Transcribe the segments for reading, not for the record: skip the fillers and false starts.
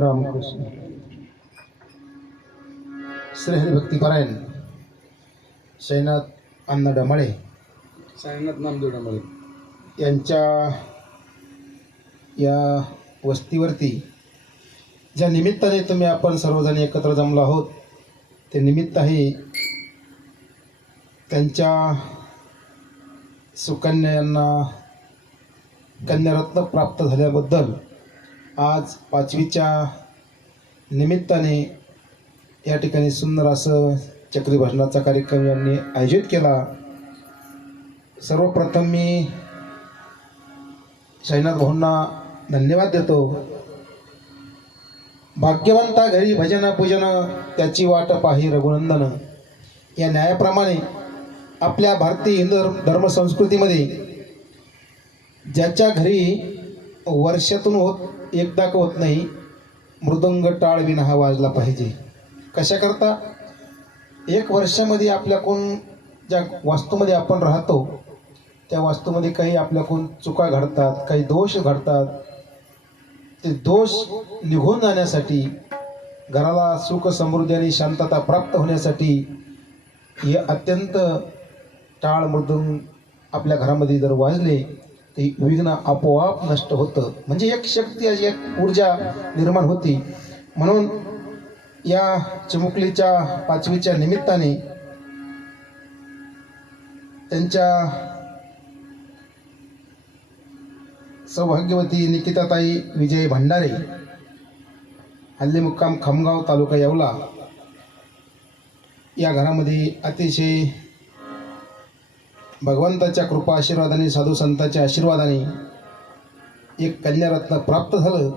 रामकृष्ण. श्री हरिभक्तीपरायण शैनाथ अण्णा डमाळे साईनाथ नामदेव डमाळे यांच्या या वस्तीवरती ज्या निमित्ताने तुम्ही आपण सर्वजण एकत्र जमलो आहोत ते निमित्त आहे त्यांच्या सुकन्या यांना कन्यारत्न प्राप्त झाल्याबद्दल आज 5वीच्या निमित्ताने या ठिकाणी सुंदर असं चक्री भजनाचा कार्यक्रम यांनी आयोजित केला. सर्वप्रथम मी शैनाथ भाऊंना धन्यवाद देतो. भाग्यवंता घरी भजन पूजन त्याची वाट पाही रघुनंदन या न्यायाप्रमाणे आपल्या भारतीय हिंदू धर्मसंस्कृतीमध्ये ज्याच्या घरी वर्षातून एकदा का होत नाही मृदंग टाळ विना हा वाजला पाहिजे. कशाकरता? एक वर्षामध्ये आपल्याकडून ज्या वास्तूमध्ये आपण राहतो त्या वास्तूमध्ये काही आपल्याकडून चुका घडतात, काही दोष घडतात. ते दोष निघून जाण्यासाठी, घराला सुख समृद्धी आणि शांतता प्राप्त होण्यासाठी हे अत्यंत टाळ मृदंग आपल्या घरामध्ये जर वाजले ते विघ्न आपोआप नष्ट होतं. म्हणजे एक शक्ती, अशी एक ऊर्जा निर्माण होती. म्हणून या चिमुकलीच्या 5वीच्या निमित्ताने त्यांच्या सौभाग्यवती निकिताताई विजय भंडारे, हल्ली मुक्काम खामगाव, तालुका येवला, या घरामध्ये अतिशय भगवंताच्या कृपा आशीर्वादाने, साधू संतांच्या आशीर्वादाने एक कन्यारत्न प्राप्त झालं.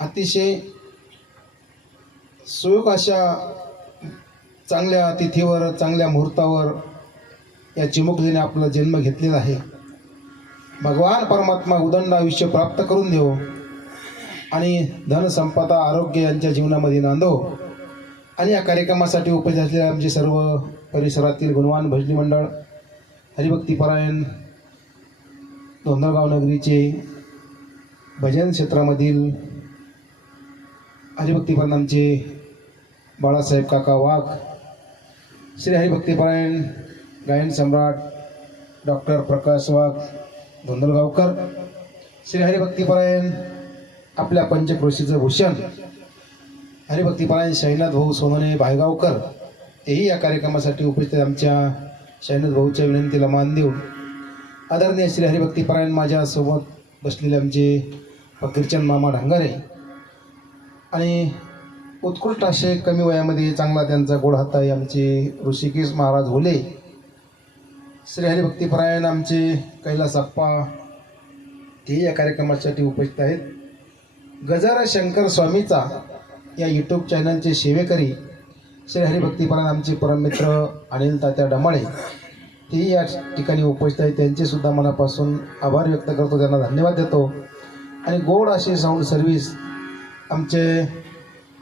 अतिशय सुयोग अशा चांगल्या तिथीवर, चांगल्या मुहूर्तावर या चिमुकलीने आपला जन्म घेतलेला आहे. भगवान परमात्मा उदंड आयुष्य प्राप्त करून देव आणि धन संपदा आरोग्य यांच्या जीवनामध्ये नांदो. आणि या कार्यक्रमासाठी उपस्थित असलेल्या आमचे सर्व परिसरातील गुणवान भजनी मंडळ, हरिभक्तीपरायण धोंदळगाव नगरीचे भजन क्षेत्रामधील हरिभक्तीपरायण आमचे बाळासाहेब काका वाघ, श्री हरिभक्तीपरायण गायन सम्राट डॉक्टर प्रकाश वाघ धोंदळगावकर, श्री हरिभक्तीपरायण आपल्या पंचक्रोशीचं भूषण हरिभक्तीपरायण शैनाथ भाऊ सोनवणे भायगावकर, तेही या कार्यक्रमासाठी उपस्थित. आमच्या शैनाथ भाऊच्या विनंतीला मान देऊन आदरणीय श्री हरिभक्तीपरायण माझ्यासोबत बसलेले आमचे फकीरचंद मामा ढंगारे आणि उत्कृष्ट असे कमी वयामध्ये चांगला त्यांचा गोड हात आहे आमचे ऋषिकेश महाराज होले, श्री हरिभक्तीपरायण आमचे कैलास आप्पा, ते या कार्यक्रमासाठी उपस्थित आहेत. गजर शंकर स्वामीचा या यूट्यूब चॅनलचे सेवेकरी श्री हरिभक्तीपरायण आमचे परममित्र अनिल तात्या डमाळे, तेही या ठिकाणी उपस्थित आहेत. त्यांचेसुद्धा मनापासून आभार व्यक्त करतो, त्यांना धन्यवाद देतो. आणि गोड अशी साऊंड सर्व्हिस आमचे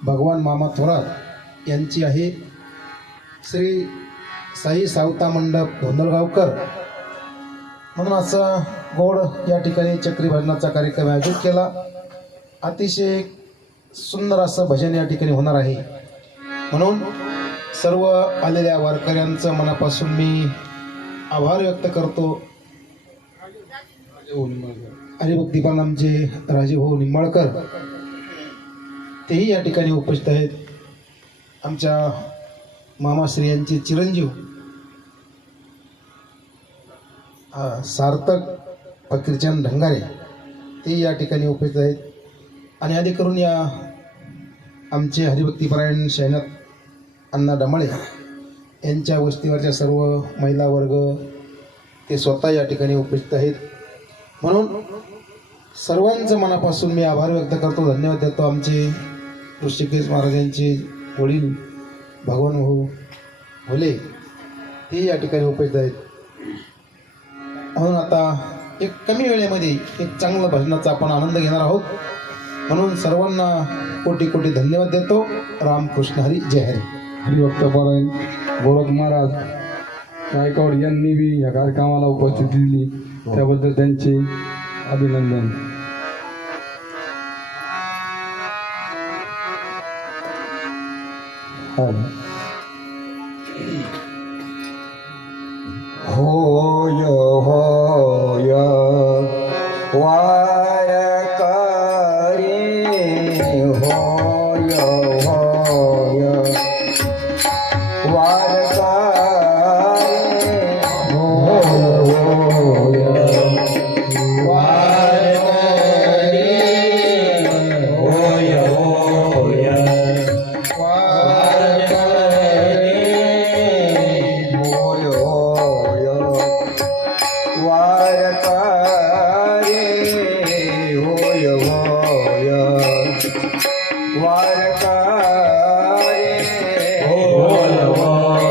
भगवान मामा थोरात यांची आहे. श्री साई सावता मंडप धोंदळगावकर, म्हणून असा गोड या ठिकाणी चक्री भजनाचा कार्यक्रम आयोजित केला. अतिशय सुंदर असं भजन या ठिकाणी होणार आहे. म्हणून सर्व आलेल्या वारकऱ्यांचं मनापासून मी आभार व्यक्त करतो. हरिभक्तीपरायण आमचे राजेभाऊ निंबाळकर, तेही या ठिकाणी उपस्थित आहेत. आमच्या मामाश्री यांचे चिरंजीव सार्थक फकीरचंद ढंगारे, तेही या ठिकाणी उपस्थित आहेत. आणि आधी करून या आमचे हरिभक्तीपरायण शैनाथ अण्णा डमाळे यांच्या वस्तीवरच्या सर्व महिला वर्ग ते स्वतः या ठिकाणी उपस्थित आहेत. म्हणून सर्वांचं मनापासून मी आभार व्यक्त करतो, धन्यवाद देतो. आमचे ऋषिकेश महाराजांचे वडील भगवान भाऊ होले, ते या ठिकाणी उपस्थित आहेत. म्हणून आता एक कमी वेळेमध्ये एक चांगलं भजनाचा आपण आनंद घेणार आहोत. म्हणून सर्वांना कोटी कोटी धन्यवाद देतो. रामकृष्ण हरी, जय हरी. हरिभक्तपरायण गोरख महाराज गायकवाड यांनी बी या कार्यक्रमाला उपस्थिती दिली, त्याबद्दल त्यांचे अभिनंदन. हा. होय होय वारकरी होय होय वारकरी होय वारकरी होय होय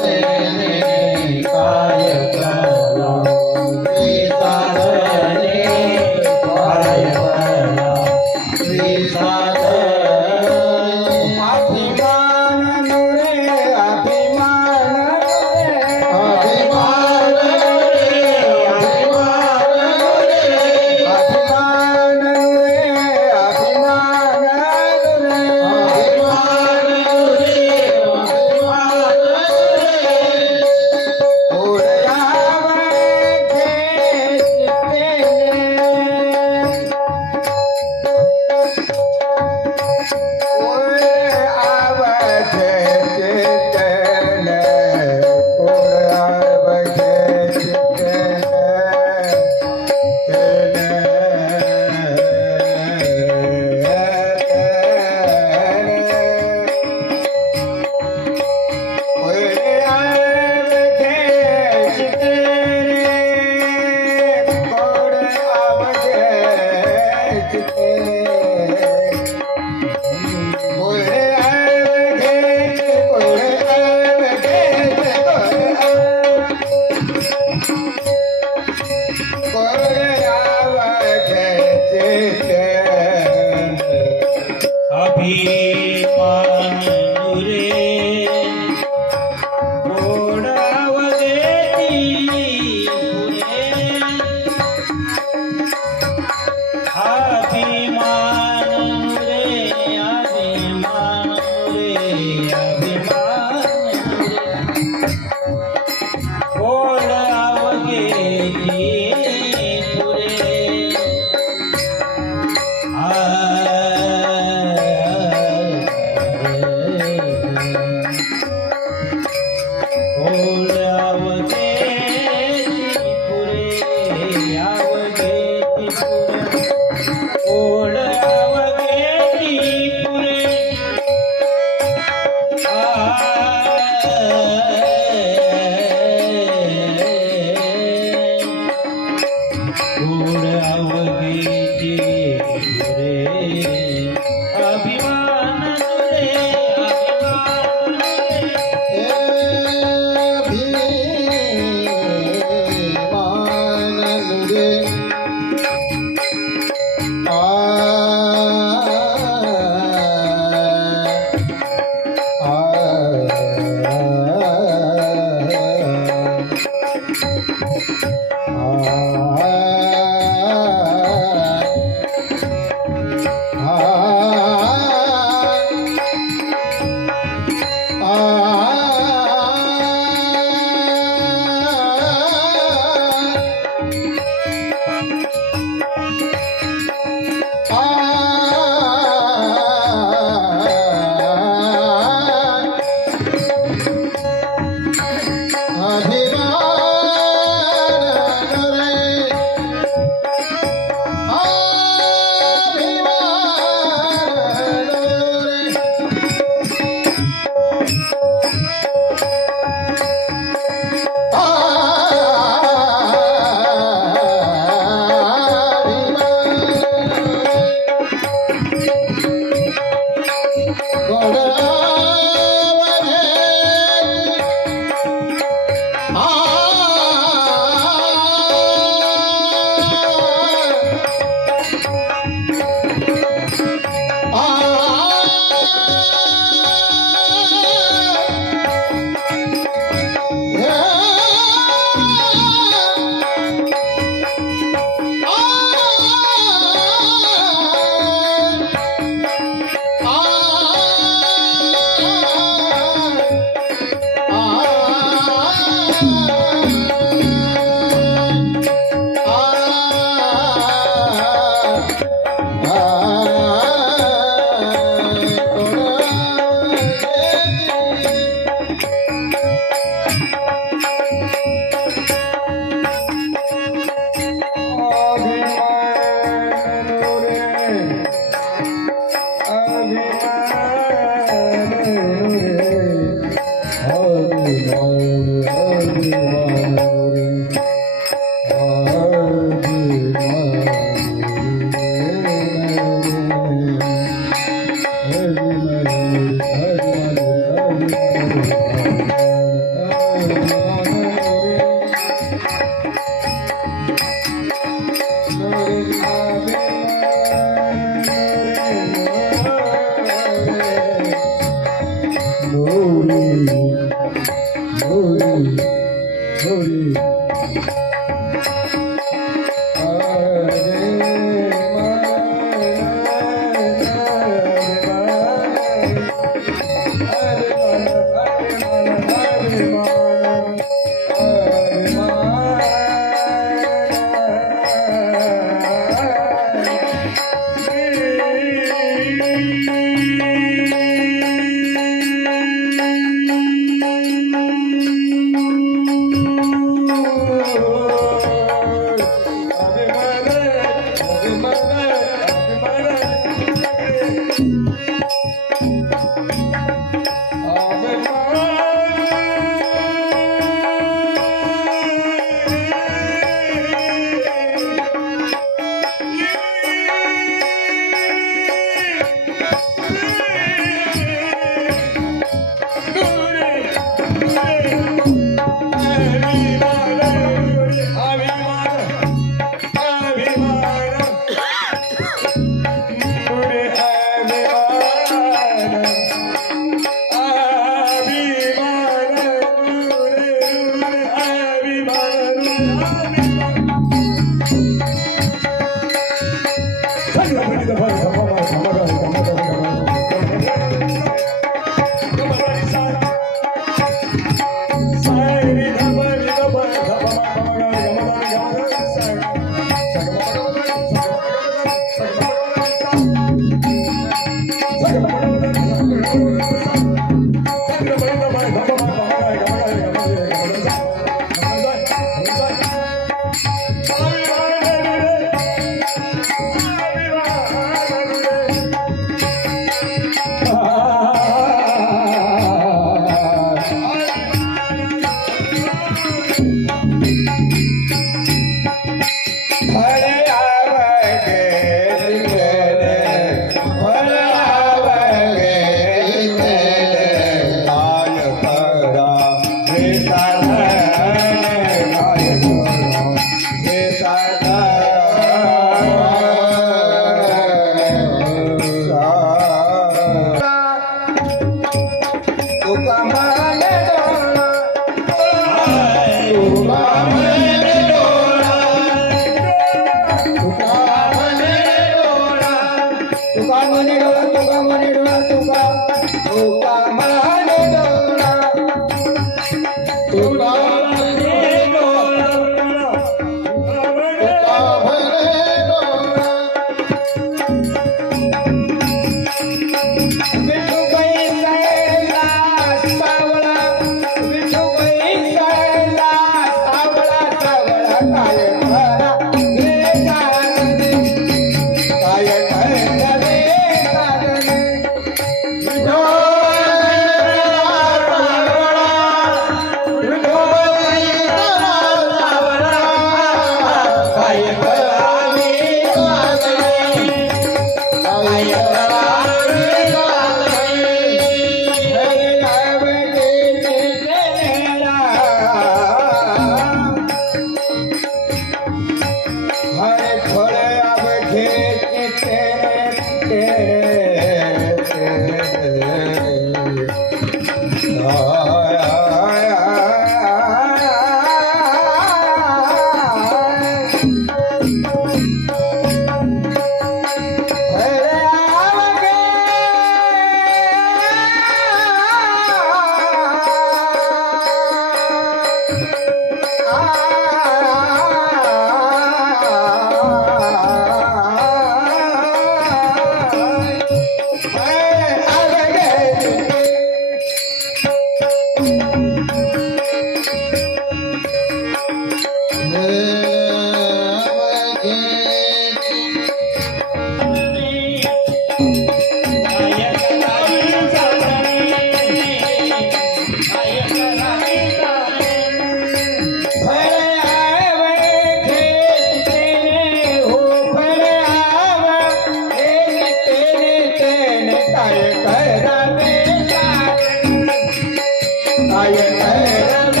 काय